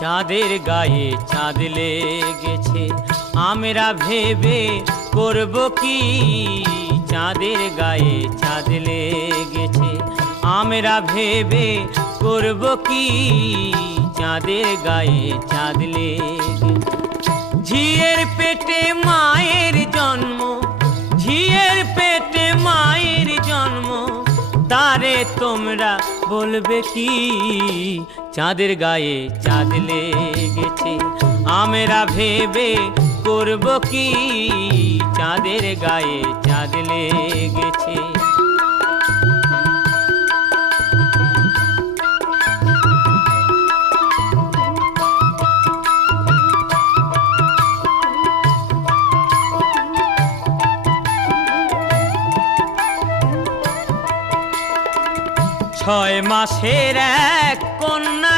চাঁদের গায়ে চাঁদ লেগেছে, আমরা ভেবে করব কি। চাঁদের গায়ে চাঁদ লেগেছে, আমরা ভেবে করব কি। চাঁদের গায়ে চাঁদ লেগেছে। ঝিয়ের পেটে মায়ের জন্ম, ঝিয়ের পেটে মায়ের জন্ম, তারে তোমরা বলবে কি। চাঁদের গায়ে চাঁদ লেগেছে, আমরা ভেবে করব কি। চাঁদের গায়ে চাঁদ লেগেছে। 6 মাসের এক কন্যা